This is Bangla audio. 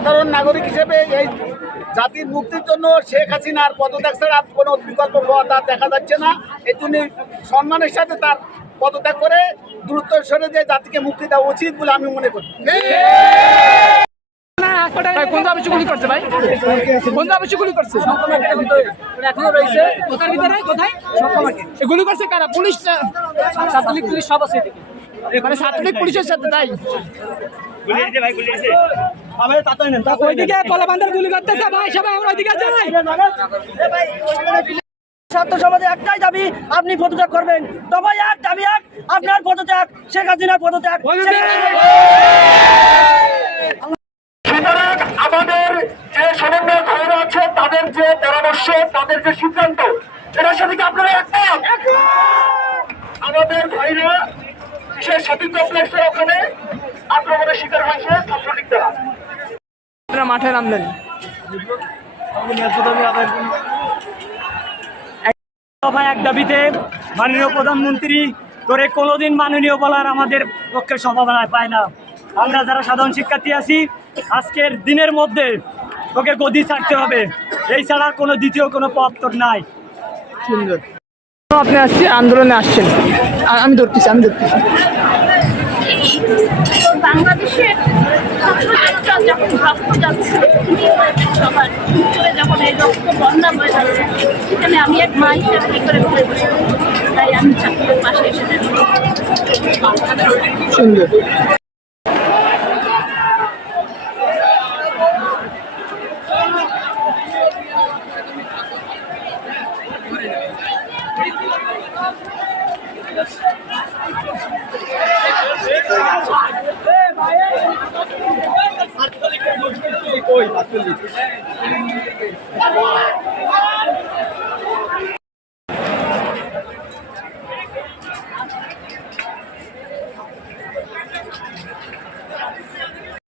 সাধারণ নাগরিক হিসেবে এই জাতির মুক্তির জন্য শেখ হাসিনার পদত্যাগ ছাড়া কোনো বিকল্প পথ আর দেখা যাচ্ছে না। এই জন্য সম্মানের সাথে তার পদত্যাগ করে দ্রুত সরে যে জাতিকে মুক্তি দেওয়া উচিত বলে আমি মনে করি। কোন আবেশে গুলি করছে ভাই? কোন আবেশে গুলি করছে? এখনো রয়েছে কোথার ভিতরে কোথায় গুলি করছে কারা? পুলিশ, ছাত্রলীগ পুলিশ সব আছে এদিকে। মানে ছাত্রলীগ পুলিশের সাথে তাই ওইদিকে কলাবান্ধার গুলি করতেছে ভাই, সবাই আমরা ওইদিকে যাই। ছাত্র সমাজে একটাই দাবি, আপনি পদত্যাগ করবেন। তবে এক দাবি, এক আপনার পদত্যাগ, শেখ হাসিনার পদত্যাগ। সুতরাং আমাদের যে সমন্বয় ভাইরা আছে তাদের যে পরামর্শ, তাদের যে সিদ্ধান্ত, এটার সাথে কি আপনারা একমত? আমাদের ভাইরা বিশেষ সতীর্থ কমপ্লেক্সের ওখানে আক্রমণের শিকার হয়েছে ছাত্রলীগ দ্বারা। আপনারা মাঠে নামলেন। এক দাবিতে মাননীয় প্রধানমন্ত্রী করে কোনোদিন মাননীয় বলার আমাদের পক্ষে সম্ভাবনা পায় না। আমরা যারা সাধারণ শিক্ষার্থী আছি, আজকের দিনের মধ্যে তোকে গদি ছাড়তে হবে, এই ছাড়া কোনো দ্বিতীয় কোনো পথ তোর নাই। সুন্দর। আপনি আসছে আন্দোলনে আসছেন, আমি ধরতেছি। বাংলাদেশের ছাত্রজনতা যখন রক্ত যাচ্ছে, সবার ভিতরে যখন এই রক্ত বন্যা হয়ে যাচ্ছে, সেখানে আমি এক মা হিসেবে কি করে ঘুরে বসে, তাই আমি ছাত্রদের পাশে এসে সুন্দর।